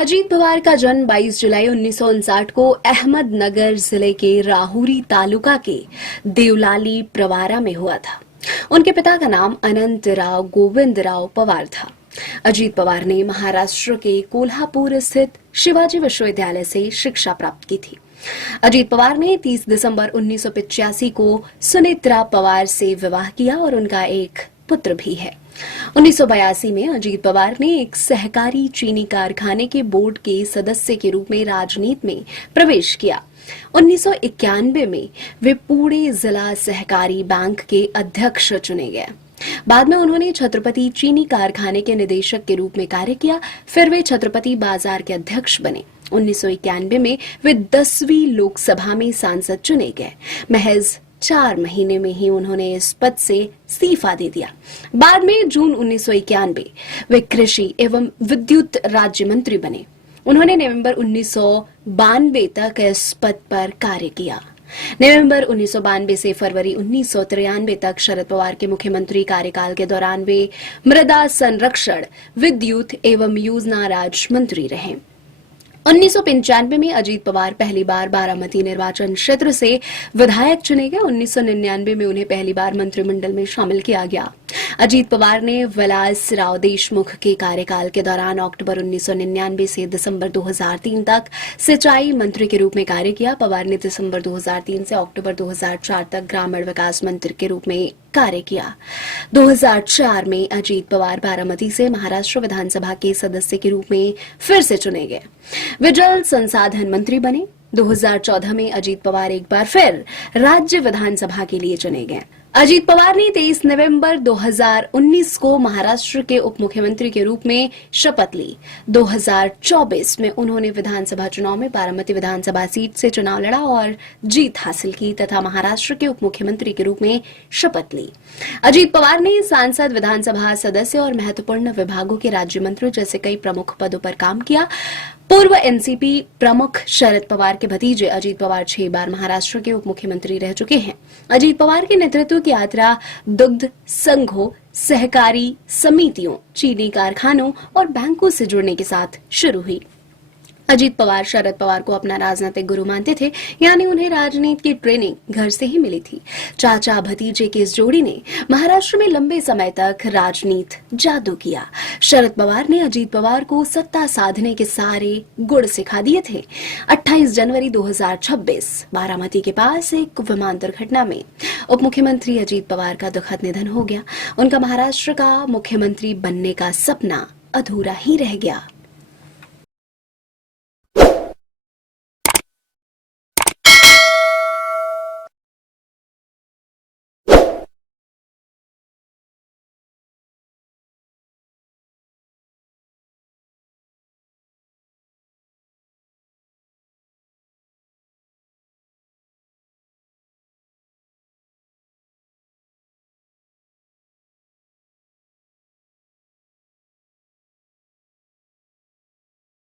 अजीत पवार का जन्म 22 जुलाई 1959 को अहमदनगर जिले के राहुरी तालुका के देवलाली प्रवारा में हुआ था। उनके पिता का नाम अनंतराव गोविंदराव पवार था। अजीत पवार ने महाराष्ट्र के कोल्हापुर स्थित शिवाजी विश्वविद्यालय से शिक्षा प्राप्त की थी। अजीत पवार ने 30 दिसंबर 1985 को सुनेत्रा पवार से विवाह किया और उनका एक पुत्र भी है। 1982 में अजीत पवार ने एक सहकारी चीनी कारखाने के बोर्ड के सदस्य के रूप में राजनीति में प्रवेश किया। 1991 में वे पुणे जिला सहकारी बैंक के अध्यक्ष चुने गए। बाद में उन्होंने छत्रपति चीनी कारखाने के निदेशक के रूप में कार्य किया। फिर वे छत्रपति बाजार के अध्यक्ष बने। 1991 में वे 10वीं लोकसभा में सांसद चुने गए। महज 4 महीने में ही उन्होंने इस पद से इस्तीफा दे दिया। बाद में जून 1991 वे कृषि एवं विद्युत राज्य मंत्री बने। उन्होंने नवंबर 1992 तक इस पद पर कार्य किया। नवंबर 1992 से फरवरी 1993 तक शरद पवार के मुख्यमंत्री कार्यकाल के दौरान वे मृदा संरक्षण, विद्युत एवं योजना राज्य मंत्री रहे। 1995 में अजीत पवार पहली बार बारामती निर्वाचन क्षेत्र से विधायक चुने गए। 1999 में उन्हें पहली बार मंत्रिमंडल में शामिल किया गया। अजीत पवार ने विलासराव देशमुख के कार्यकाल के दौरान अक्टूबर 1999 से दिसंबर 2003 तक सिंचाई मंत्री के रूप में कार्य किया। पवार ने दिसंबर 2003 से अक्टूबर 2004 तक ग्रामीण विकास मंत्री के रूप में कार्य किया। 2004 में अजीत पवार बारामती से महाराष्ट्र विधानसभा के सदस्य के रूप में फिर से चुने गए। वे जल संसाधन मंत्री बने। 2014 में अजीत पवार एक बार फिर राज्य विधानसभा के लिए चुने गए। अजीत पवार ने 23 नवंबर 2019 को महाराष्ट्र के उप मुख्यमंत्री के रूप में शपथ ली। 2024 में उन्होंने विधानसभा चुनाव में बारामती विधानसभा सीट से चुनाव लड़ा और जीत हासिल की तथा महाराष्ट्र के उप मुख्यमंत्री के रूप में शपथ ली। अजीत पवार ने सांसद, विधानसभा सदस्य और महत्वपूर्ण विभागों के राज्य मंत्री जैसे कई प्रमुख पदों पर काम किया। पूर्व एनसीपी प्रमुख शरद पवार के भतीजे अजीत पवार 6 बार महाराष्ट्र के उप मुख्यमंत्री रह चुके हैं। अजीत पवार के नेतृत्व की यात्रा दुग्ध संघों, सहकारी समितियों, चीनी कारखानों और बैंकों से जुड़ने के साथ शुरू हुई। अजीत पवार शरद पवार को अपना राजनीतिक गुरु मानते थे, यानी उन्हें राजनीति की ट्रेनिंग घर से ही मिली थी। चाचा भतीजे की इस जोड़ी ने महाराष्ट्र में लंबे समय तक राजनीति जादू किया। शरद पवार ने अजीत पवार को सत्ता साधने के सारे गुण सिखा दिए थे। 28 जनवरी 2026 बारामती के पास एक विमान दुर्घटना में उप मुख्यमंत्री अजीत पवार का दुखद निधन हो गया। उनका महाराष्ट्र का मुख्यमंत्री बनने का सपना अधूरा ही रह गया।